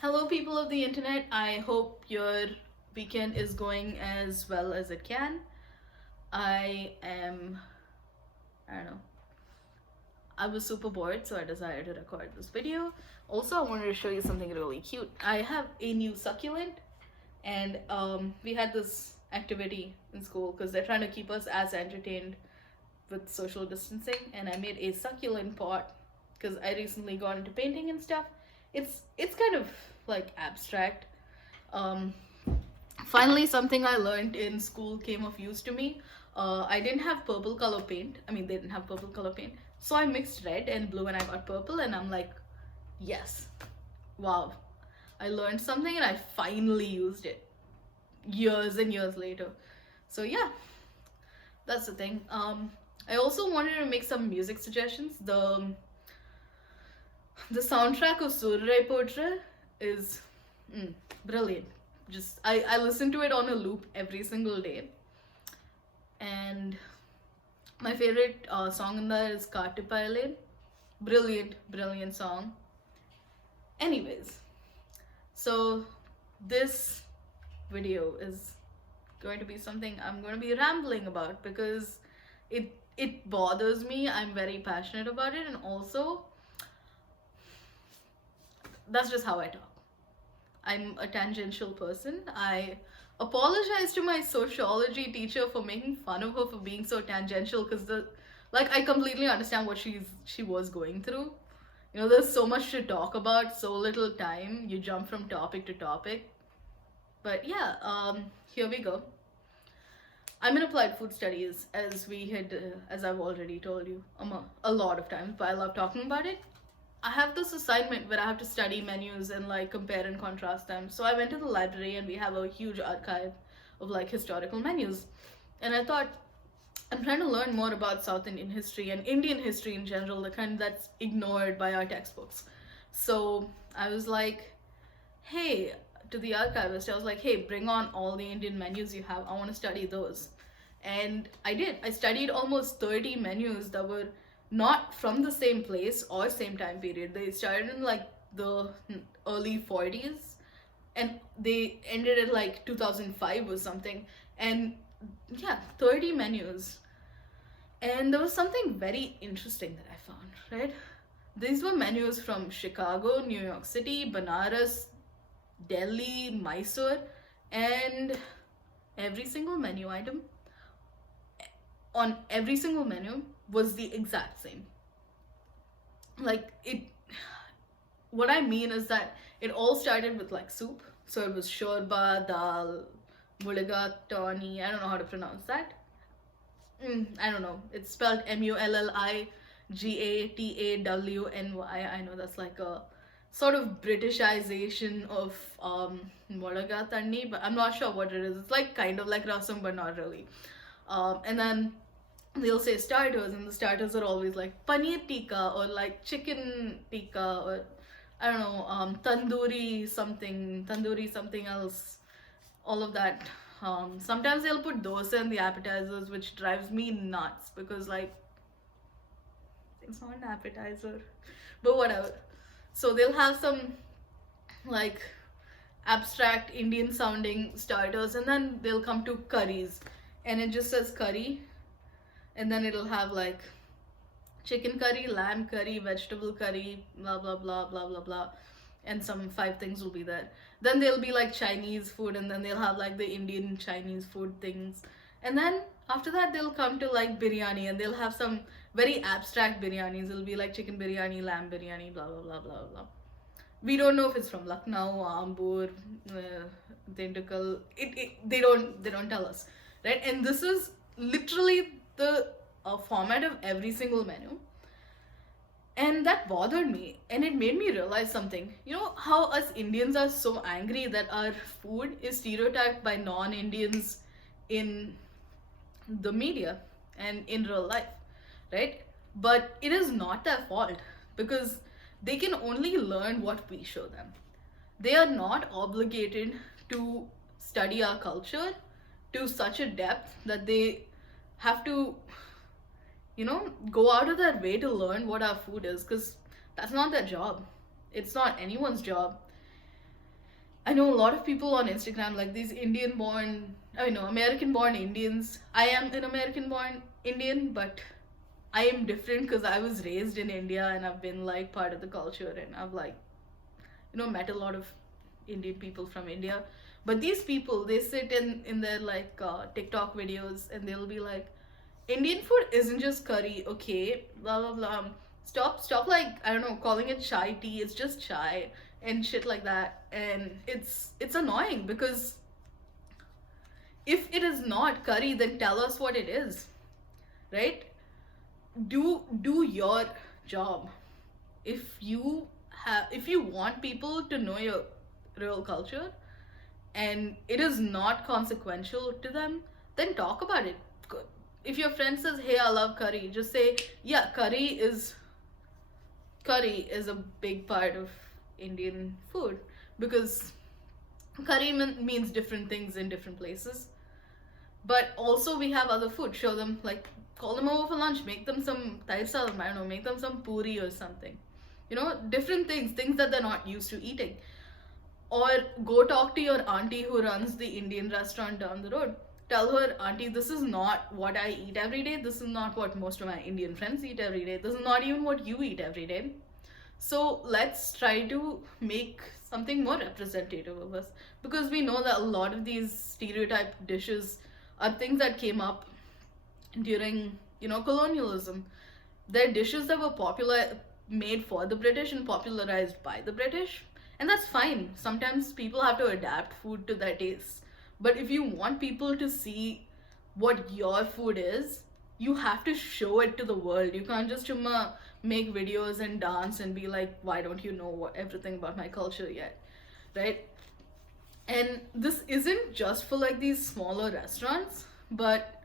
Hello, people of the internet. I hope your weekend is going as well as it can. I am, I don't know, I was super bored, so I decided to record this video. Also, I wanted to show you something really cute. I have a new succulent, and we had this activity in school because they're trying to keep us as entertained with social distancing, and I made a succulent pot because I recently got into painting and stuff. It's kind of like abstract. Um, Finally, something I learned in school came of use to me. I didn't have purple color paint. I mean, they didn't have purple color paint. So I mixed red and blue and I got purple, and I'm like, yes, wow. I learned something and I finally used it years and years later. So yeah, that's the thing. I also wanted to make some music suggestions. The soundtrack of Surrai Potre is brilliant. I listen to it on a loop every single day, and my favorite song in that is Kaatupayale. Brilliant song. Anyways, so this video is going to be something I'm going to be rambling about because it bothers me. I'm very passionate about it, and also that's just how I talk. I'm a tangential person. I apologize to my sociology teacher for making fun of her for being so tangential because I completely understand what she was going through. You know, there's so much to talk about, so little time. You jump from topic to topic. But yeah, here we go. I'm in applied food studies, as I've already told you a lot of times, but I love talking about it. I have this assignment where I have to study menus and like compare and contrast them. So I went to the library and we have a huge archive of like historical menus. And I thought, I'm trying to learn more about South Indian history and Indian history in general, the kind that's ignored by our textbooks. So I was like, hey, to the archivist, I was like, hey, bring on all the Indian menus you have. I want to study those. And I did. I studied almost 30 menus that were not from the same place or same time period. They started in like the early 40s and they ended at like 2005 or something. And yeah, 30 menus. And there was something very interesting that I found, right? These were menus from Chicago, New York City, Banaras, Delhi, Mysore, and every single menu item on every single menu was the exact same. Like it, what I mean is that it all started with like soup. So it was shorba, dal, muliga, tawny. I don't know how to pronounce that. I don't know. It's spelled Mulligawny. I know that's like a sort of Britishization of muliga tanni, but I'm not sure what it is. It's like kind of like rasam, but not really. And then they'll say starters, and the starters are always like paneer tikka or like chicken tikka or I don't know, tandoori something else, all of that. Sometimes they'll put dosa in the appetizers, which drives me nuts because like it's not an appetizer, but whatever. So they'll have some like abstract Indian sounding starters, and then they'll come to curries, and it just says curry, and then it'll have like chicken curry, lamb curry, vegetable curry, blah blah blah blah blah blah, and some five things will be there. Then there'll be like Chinese food, and then they'll have like the Indian Chinese food things, and then after that they'll come to like biryani, and they'll have some very abstract biryanis. It'll be like chicken biryani, lamb biryani, blah blah blah blah blah. We don't know if it's from Lucknow, Ambur, Dindigul. They don't tell us, right? And this is literally the format of every single menu, and that bothered me, and it made me realize something. You know how us Indians are so angry that our food is stereotyped by non-Indians in the media and in real life, right? But it is not their fault because they can only learn what we show them. They are not obligated to study our culture to such a depth that they have to, go out of their way to learn what our food is, because that's not their job. It's not anyone's job. I know a lot of people on Instagram, like these American born Indians. I am an American born Indian, but I am different because I was raised in India and I've been like part of the culture, and I've like, met a lot of Indian people from India. But these people, they sit in their like TikTok videos and they'll be like, Indian food isn't just curry, okay? Blah blah blah. Stop like, I don't know, calling it chai tea. It's just chai and shit like that. And it's annoying because if it is not curry, then tell us what it is, right? Do your job. If you want people to know your real culture and it is not consequential to them, then talk about it. If your friend says, hey, I love curry, just say, yeah, curry is a big part of Indian food, because curry means different things in different places. But also we have other food. Show them, like, call them over for lunch, make them some tair salam, I don't know, make them some puri or something. Different things that they're not used to eating. Or go talk to your auntie who runs the Indian restaurant down the road. Tell her, auntie, this is not what I eat every day. This is not what most of my Indian friends eat every day. This is not even what you eat every day. So let's try to make something more representative of us, because we know that a lot of these stereotype dishes are things that came up during, colonialism. They're dishes that were made for the British and popularized by the British. And that's fine. Sometimes people have to adapt food to their tastes. But if you want people to see what your food is, you have to show it to the world. You can't just make videos and dance and be like, why don't you know everything about my culture yet? Right? And this isn't just for like these smaller restaurants, but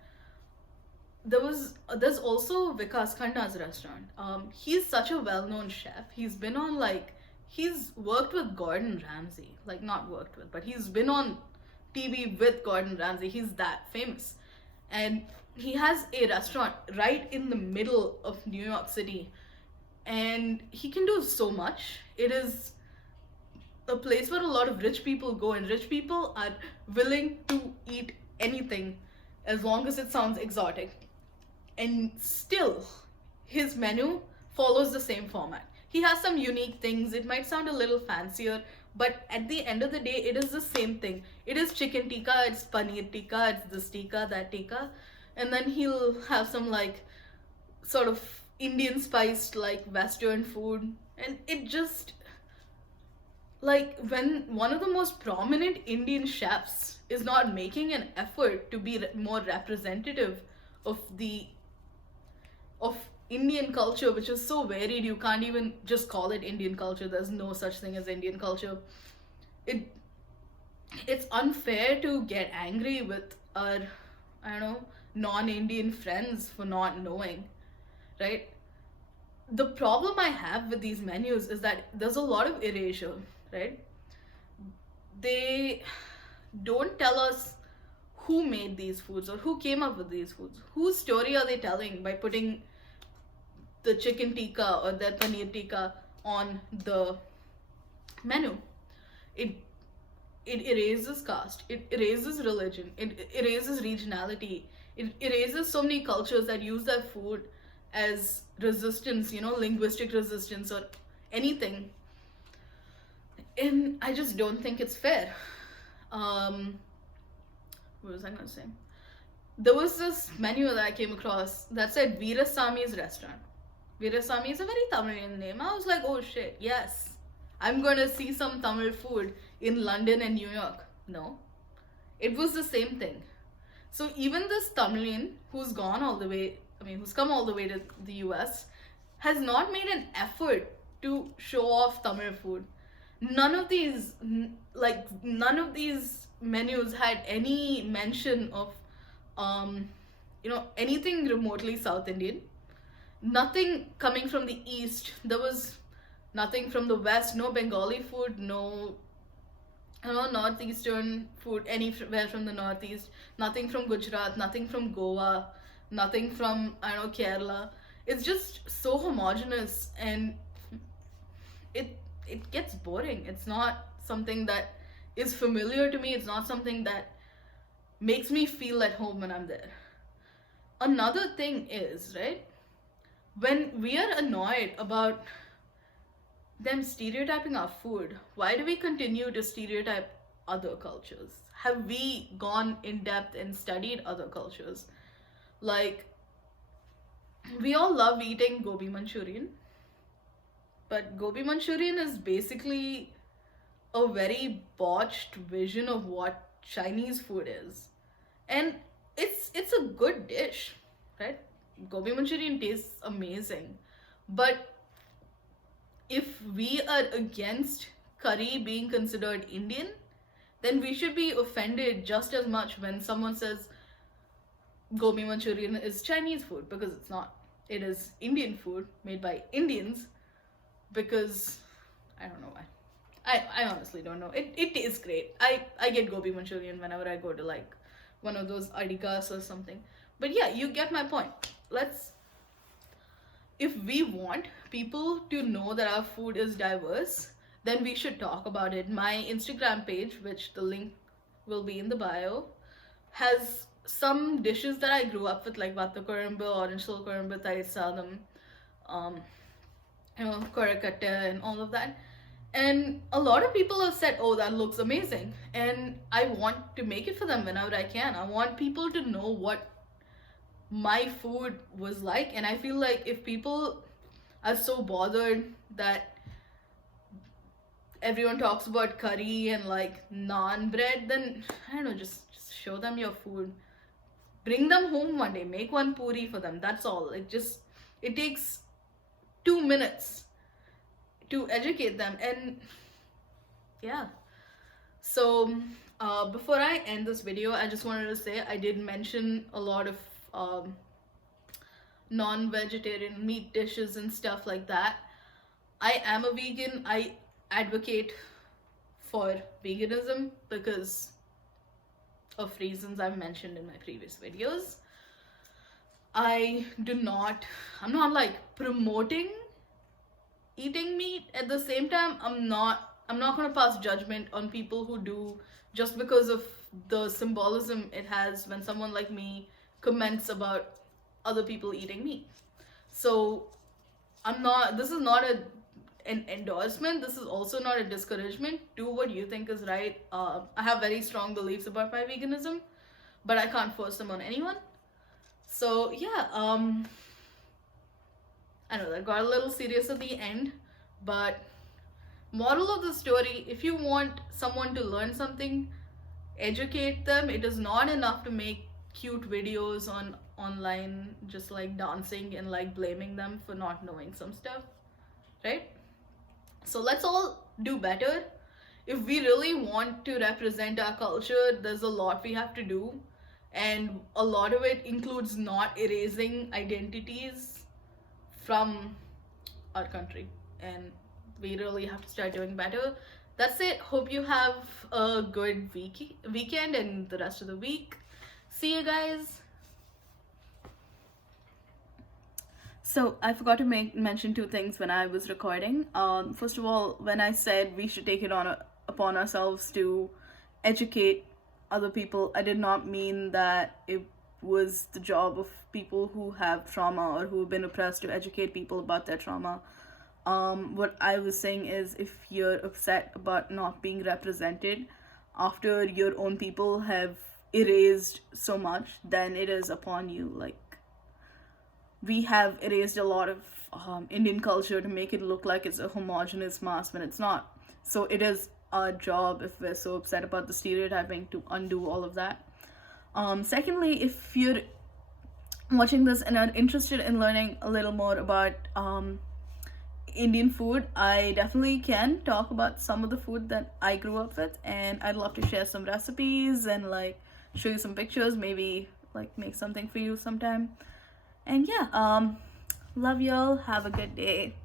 there's also Vikas Khanna's restaurant. He's such a well-known chef. He's worked with Gordon Ramsay. Like, not worked with, but he's been on TV with Gordon Ramsay. He's that famous. And he has a restaurant right in the middle of New York City. And he can do so much. It is a place where a lot of rich people go, and rich people are willing to eat anything as long as it sounds exotic. And still, his menu follows the same format. He has some unique things. It might sound a little fancier, but at the end of the day, it is the same thing. It is chicken tikka, it's paneer tikka, it's this tikka, that tikka. And then he'll have some like sort of Indian spiced like Western food. And it just, like, when one of the most prominent Indian chefs is not making an effort to be more representative of Indian culture, which is so varied, you can't even just call it Indian culture. There's no such thing as Indian culture. It's unfair to get angry with our, I don't know, non-Indian friends for not knowing, right? The problem I have with these menus is that there's a lot of erasure, right? They don't tell us who made these foods or who came up with these foods. Whose story are they telling by putting the chicken tikka or the paneer tikka on the menu? It erases caste, it erases religion, it erases regionality, it erases so many cultures that use their food as resistance, linguistic resistance or anything. And I just don't think it's fair. What was I going to say? There was this menu that I came across that said Veerasami's restaurant. Veerasami is a very Tamilian name. I was like, oh shit, yes. I'm going to see some Tamil food in London and New York. No. It was the same thing. So even this Tamilian who's come all the way to the US has not made an effort to show off Tamil food. None of these menus had any mention of anything remotely South Indian. Nothing coming from the east. There was nothing from the west. No Bengali food. No northeastern food anywhere from the northeast. Nothing from Gujarat. Nothing from Goa. Nothing from Kerala. It's just so homogenous, and it gets boring. It's not something that is familiar to me. It's not something that makes me feel at home when I'm there. Another thing is, right, when we are annoyed about them stereotyping our food, why do we continue to stereotype other cultures? Have we gone in depth and studied other cultures? Like, we all love eating gobi Manchurian, but gobi Manchurian is basically a very botched vision of what Chinese food is. And it's a good dish, right? Gobi Manchurian tastes amazing. But if we are against curry being considered Indian, then we should be offended just as much when someone says gobi Manchurian is Chinese food, because it's not. It is Indian food made by Indians, because I don't know why. I honestly don't know. It tastes great. I get gobi Manchurian whenever I go to like one of those adikas or something. But yeah, you get my point. If we want people to know that our food is diverse, then we should talk about it. My Instagram page, which the link will be in the bio, has some dishes that I grew up with, like Vata Korambu, Orange Soul Korambu, Thai Sadam, Korakatta, and all of that. And a lot of people have said, oh, that looks amazing. And I want to make it for them whenever I can. I want people to know what my food was like. And I feel like if people are so bothered that everyone talks about curry and like naan bread, then I don't know, just show them your food. Bring them home one day, make one puri for them. That's all. It takes 2 minutes to educate them. And yeah, so before I end this video, I just wanted to say I did mention a lot of non-vegetarian meat dishes and stuff like that. I am a vegan. I advocate for veganism because of reasons I've mentioned in my previous videos. I'm not like promoting eating meat. At the same time, I'm not going to pass judgment on people who do, just because of the symbolism it has when someone like me comments about other people eating meat. So this is not an endorsement. This is also not a discouragement. Do what you think is right. I have very strong beliefs about my veganism, but I can't force them on anyone. So yeah, I know that got a little serious at the end, but moral of the story, if you want someone to learn something, educate them. It is not enough to make cute videos online just like dancing and like blaming them for not knowing some stuff, right? So let's all do better. If we really want to represent our culture, there's a lot we have to do, and a lot of it includes not erasing identities from our country, and we really have to start doing better. That's it. Hope you have a good weekend and the rest of the week. See you guys. So I forgot to mention 2 things when I was recording. First of all, when I said we should take it upon ourselves to educate other people, I did not mean that it was the job of people who have trauma or who have been oppressed to educate people about their trauma. What I was saying is, if you're upset about not being represented after your own people have erased so much, then it is upon you. Like, we have erased a lot of Indian culture to make it look like it's a homogenous mass when it's not. So it is our job, if we're so upset about the stereotyping, to undo all of that. Secondly, if you're watching this and are interested in learning a little more about Indian food, I definitely can talk about some of the food that I grew up with, and I'd love to share some recipes and like show you some pictures, maybe like make something for you sometime. And yeah, love y'all. Have a good day.